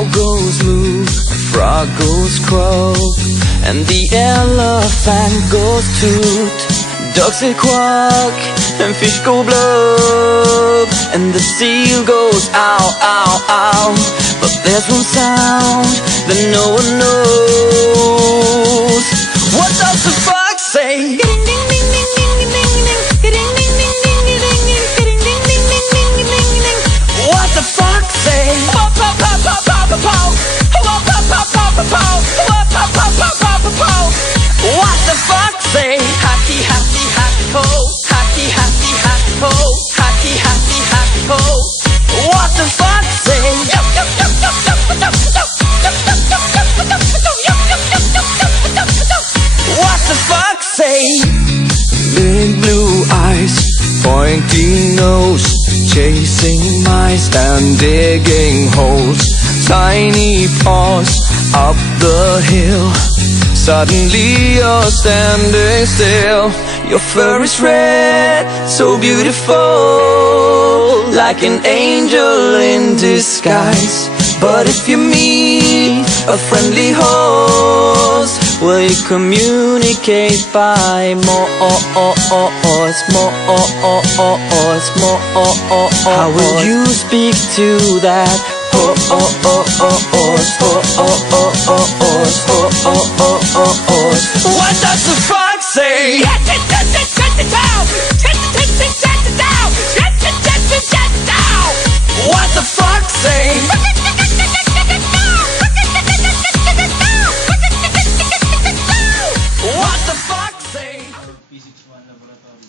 cow goes moo, a frog goes croak, and the elephant goes toot. Ducks say quack, and fish go blub, and the seal goes ow, ow, ow. But there's one sound that no one knows. What does the fox say? What the fox say? What the fox say? Happy, happy, happy ho. Happy, happy, happy ho. Happy, happy, happy ho. What the fox say? What the fox say? Big blue eyes, pointy nose, chasing mice and digging holes. Tiny paws up the hill. Suddenly you're standing still. Your fur is red, so beautiful, like an angel in disguise. But if you meet a friendly host, will you communicate by more? How will you speak to that horse? What does the fox say? What the fox say? What the fox say? Our P61 laboratory.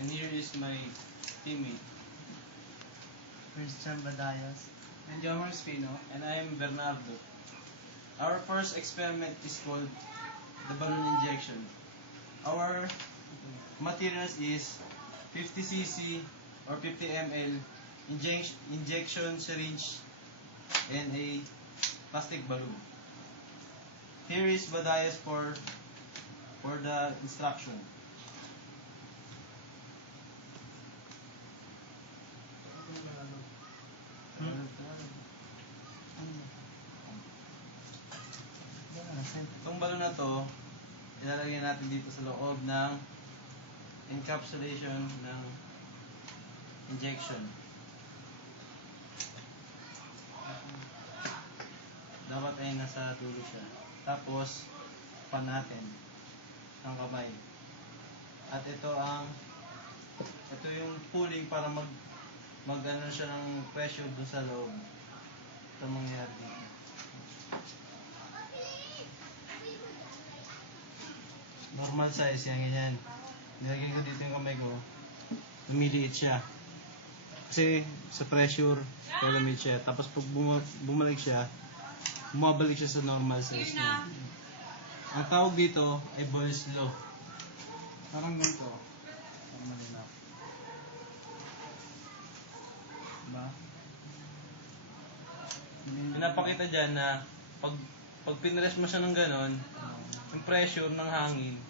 And here is my teammate, Christian Badayas. and Jomar Espino, and I am Bernardo. Our first experiment is called the balloon injection. Our materials is 50 cc or 50 ml injection syringe and a plastic balloon. Here is Badayas for the instruction. Itong balon na to, ilalagay natin dito sa loob ng encapsulation ng injection. Dapat ay nasa dulo siya. Tapos, pan natin ang kamay. At ito yung pulling para mag ano siya ng pressure dun sa loob. Ito mangyayari dito. Normal size yan, ganyan. Nilagay ko dito yung kamay ko. Lumiliit siya. Kasi sa pressure, lumiliit siya. Tapos pag bumalik siya, bumabalik siya sa normal size niya. Ang tawag dito ay Boyle's Law. Parang ganito. Parang malinaw. Diba? Pinapakita dyan na pag pinrest mo siya ng ganon, yung pressure ng hangin,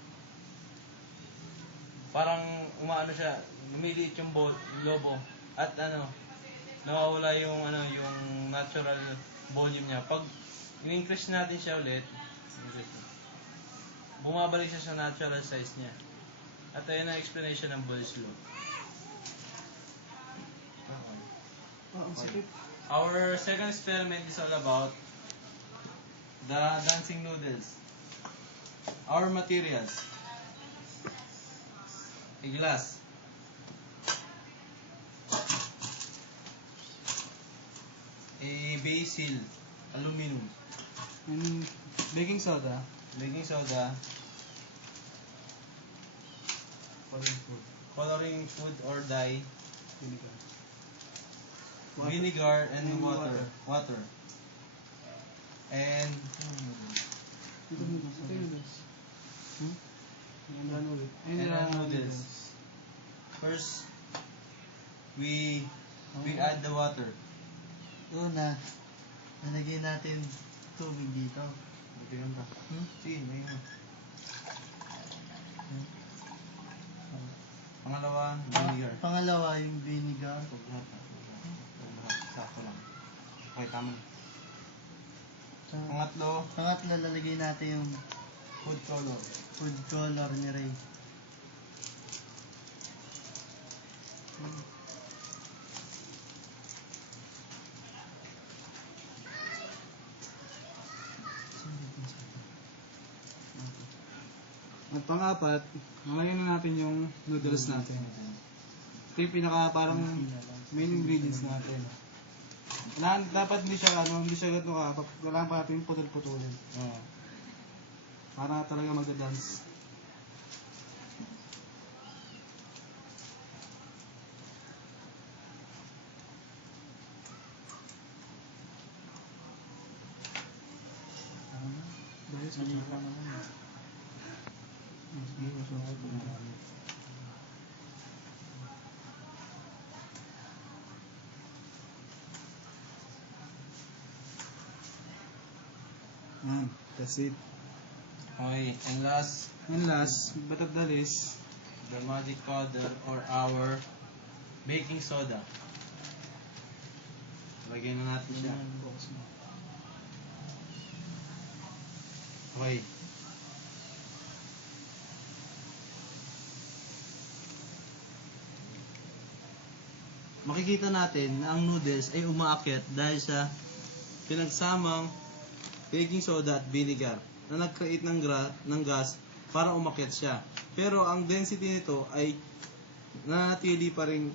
parang umaano siya, lumiliit yung lobo at nawawala yung yung natural volume niya. Pag in-increase natin siya ulit, bumabalik siya sa natural size niya. At ayun ang explanation ng Boyle's Law. Our second experiment is all about the dancing noodles. Our materials: a glass, a basil, aluminum, Baking soda. coloring food or dye, vinegar and water, and noodles. First, we add the water. Una, nalagyan natin tubig dito. Bigyan ba? Sige, may Pangalawa, vinegar. Pangalawa, yung vinegar. Sakto lang. Okay, tama. Pangatlo, Pangatlo, lalagay natin yung food color. food color ni Ray. At pang-apat, lalagyan na natin yung noodles natin. Ito yung pinaka parang main ingredients natin. Dapat hindi siya gato ka, kailangan pa natin putol-putulin. Oo. Para talaga magda-dance. Mali pa naman. That's it. Okay, and last, And last, but of the least, the magic powder or our baking soda. Lagyan na natin siya. Okay. Makikita natin na ang noodles ay umaakyat dahil sa pinagsamang baking soda at vinegar na nag-create ng gas para umakyat siya. Pero ang density nito ay nanatili pa rin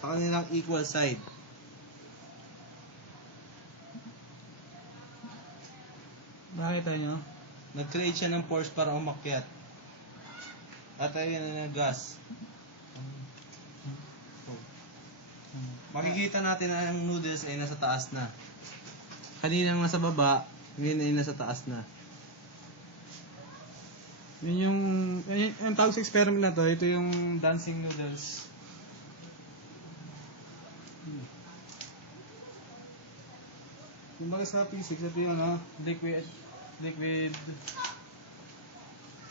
sa kanilang equal side. nakita nyo? Nag-create siya ng force para umakyat. At ayun na ng gas. Makikita natin na ang noodles ay nasa taas na. Kanina nasa baba, ngayon ay nasa taas na. Yun yung tawag sa experiment na to, ito yung dancing noodles. Yung baga sa physics, ito yung liquid,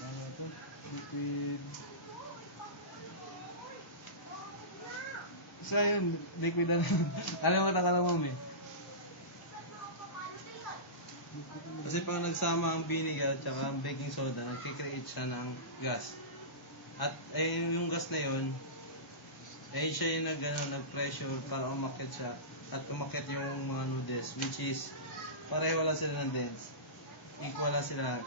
ano to? Liquid, isa yun, liquid ano, alam mo, eh. Kasi pag nagsama ang vinegar at saka ang baking soda, nag-create siya ng gas. At ay yung gas na yun, ay siya yung nag-pressure para umakyat siya. At umakyat yung mga noodles, which is pareho lang sila ng dense. Equal lang sila.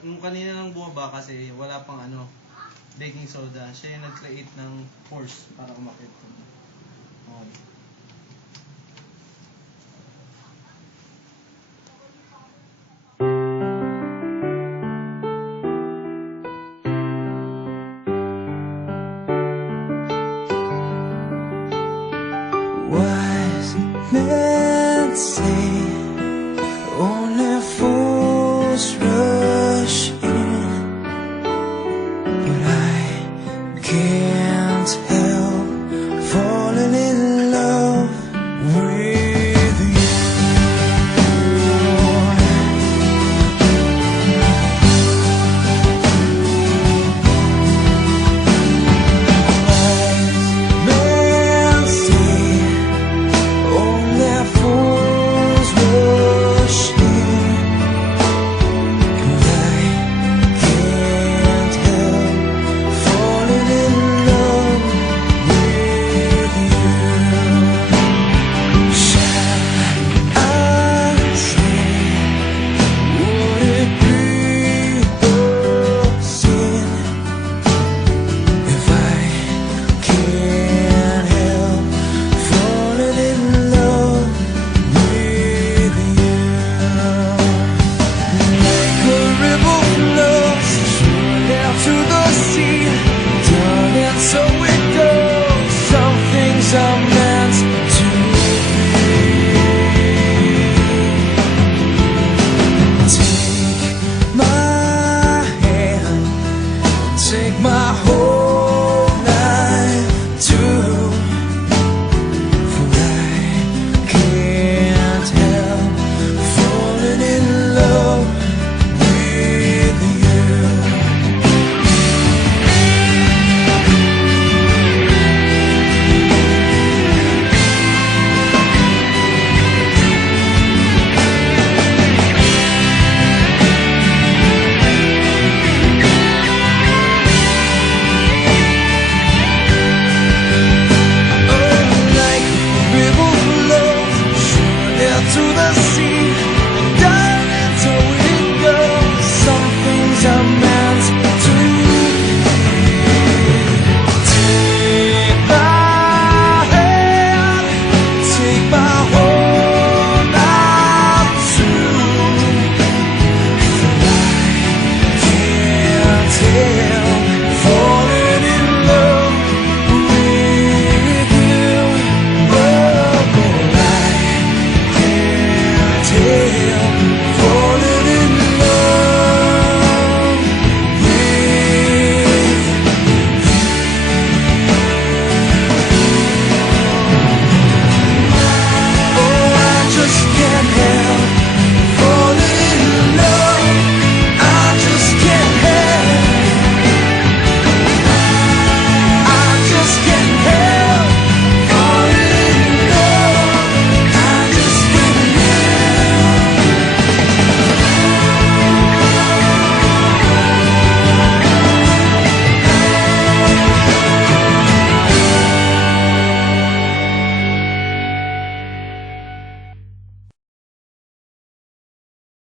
Yung kanina lang bumaba kasi wala pang baking soda, siya yung nag-create ng force para umakyat. Okay. Wise men say